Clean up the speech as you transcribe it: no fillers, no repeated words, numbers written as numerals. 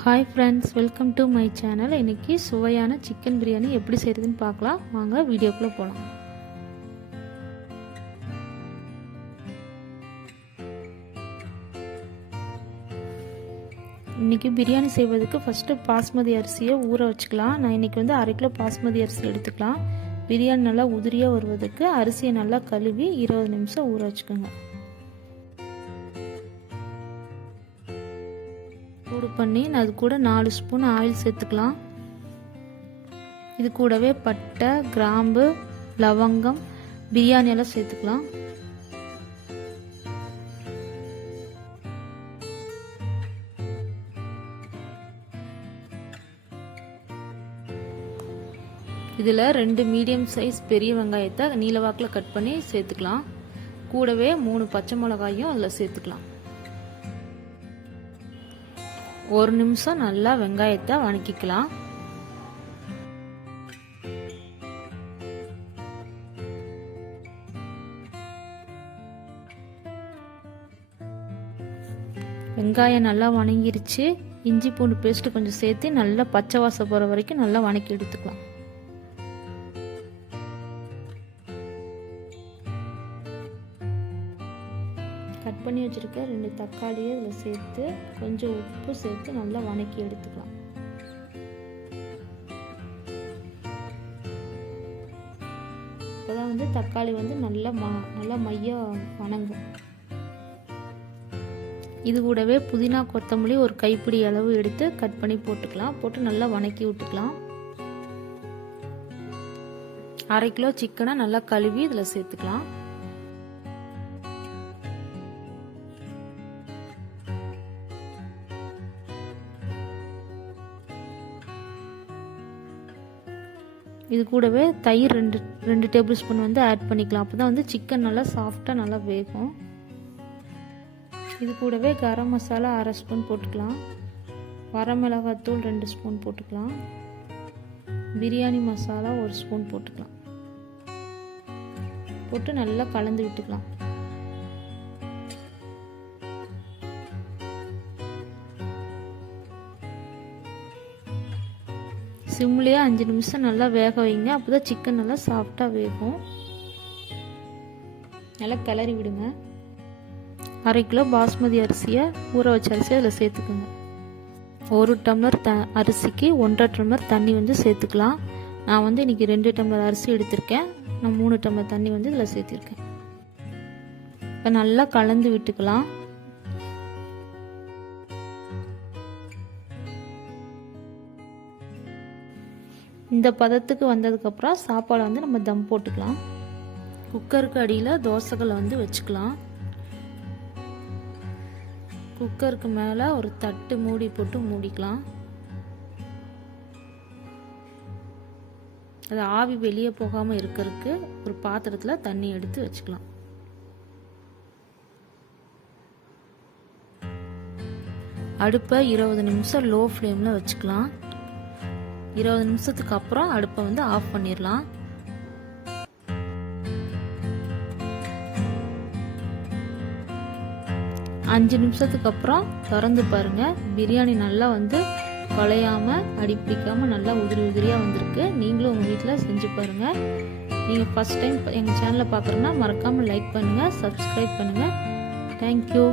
Hi friends, welcome to my channel. இன்றைக்கி சுவையான chicken biryani எப்படி செய்கிறதுன்னு பார்க்கலாம். வாங்க வீடியோக்குள்ளே போகலாம். இன்றைக்கி பிரியாணி செய்வதற்கு ஃபஸ்ட்டு பாஸ்மதி அரிசியை ஊற வச்சுக்கலாம். நான் இன்றைக்கி 1/2 கிலோ பாஸ்மதி அரிசி எடுத்துக்கலாம். பிரியாணி நல்லா உதிரியாக வருவதற்கு அரிசியை நல்லா கழுவி 20 நிமிஷம் ஊற வச்சுக்கோங்க. சூடு பண்ணி அது கூட 4 ஸ்பூன் ஆயில் சேர்த்துக்கலாம். இது கூடவே பட்டை, கிராம்பு, லவங்கம், பிரியாணி எல்லாம் சேர்த்துக்கலாம். இதில் 2 மீடியம் சைஸ் பெரிய வெங்காயத்தை நீளவாக்கில் கட் பண்ணி சேர்த்துக்கலாம். கூடவே 3 பச்சை மிளகாயும் அதில் சேர்த்துக்கலாம். 1 நிமிஷம் நல்லா வெங்காயத்தை வணக்கிக்கலாம். வெங்காயம் நல்லா வணங்கிருச்சு. இஞ்சி பூண்டு பேஸ்ட் கொஞ்சம் சேர்த்து நல்லா பச்சை வாசம் போகிற வரைக்கும் நல்லா வணக்கி எடுத்துக்கலாம். கட் பண்ணி வச்சுருக்க 2 தக்காளியை இதில் சேர்த்து கொஞ்சம் உப்பு சேர்த்து நல்லா வணக்கி எடுத்துக்கலாம். இப்போதான் தக்காளி நல்லா மையா வணங்கும். இது கூடவே புதினா, கொத்தமல்லி ஒரு கைப்பிடி அளவு எடுத்து கட் பண்ணி போட்டுக்கலாம். போட்டு நல்லா வணக்கி விட்டுக்கலாம். 1/2 கிலோ சிக்கனை நல்லா கழுவி இதில் சேர்த்துக்கலாம். இது கூடவே தயிர் 2 டேபிள் ஸ்பூன் ஆட் பண்ணிக்கலாம். அப்போ தான் சிக்கன் நல்லா சாஃப்டாக நல்லா வேகும். இது கூடவே கரம் மசாலா 1/2 ஸ்பூன் போட்டுக்கலாம். வரமிளகாத்தூள் 2 ஸ்பூன் போட்டுக்கலாம். பிரியாணி மசாலா 1 ஸ்பூன் போட்டுக்கலாம். போட்டு நல்லா கலந்து விட்டுக்கலாம். சிம்லேயே 5 நிமிஷம் நல்லா வேக வைங்க. அப்போ தான் சிக்கன் நல்லா சாஃப்டாக வேகும். நல்லா கிளறி விடுங்க. 1/2 கிலோ பாஸ்மதி அரிசியை ஊற வச்ச அரிசியை அதில் சேர்த்துக்குங்க. 1 டம்ளர் அரிசிக்கு 1.5 டம்ளர் தண்ணி சேர்த்துக்கலாம். நான் இன்றைக்கி 2 டம்ளர் அரிசி எடுத்திருக்கேன். நான் 3 டம்ளர் தண்ணி இதில் சேர்த்திருக்கேன். இப்போ நல்லா கலந்து விட்டுக்கலாம். இந்த பதத்துக்கு வந்ததுக்கப்புறம் சாப்பாடை நம்ம தம் போட்டுக்கலாம். குக்கருக்கு அடியில் தோசைகளை வச்சுக்கலாம். குக்கருக்கு மேலே ஒரு தட்டு மூடி போட்டு மூடிக்கலாம். அது ஆவி வெளியே போகாமல் இருக்கிறதுக்கு ஒரு பாத்திரத்தில் தண்ணி எடுத்து வச்சுக்கலாம். அடுப்பை 20 நிமிஷம் லோ ஃப்ளேமில் வச்சுக்கலாம். 20 நிமிஷத்துக்கு அப்புறம் அடுப்பை ஆஃப் பண்ணிடலாம். அஞ்சு நிமிஷத்துக்கு அப்புறம் திறந்து பாருங்க. பிரியாணி நல்லா குழையாம அடிப்பிடிக்காம நல்லா உதிரியாக வந்திருக்கு. நீங்களும் உங்கள் வீட்டில் செஞ்சு பாருங்க. நீங்கள் ஃபர்ஸ்ட் டைம் எங்கள் சேனலை பார்க்குறேன்னா மறக்காமல் லைக் பண்ணுங்கள், சப்ஸ்கிரைப் பண்ணுங்கள். தேங்க்யூ.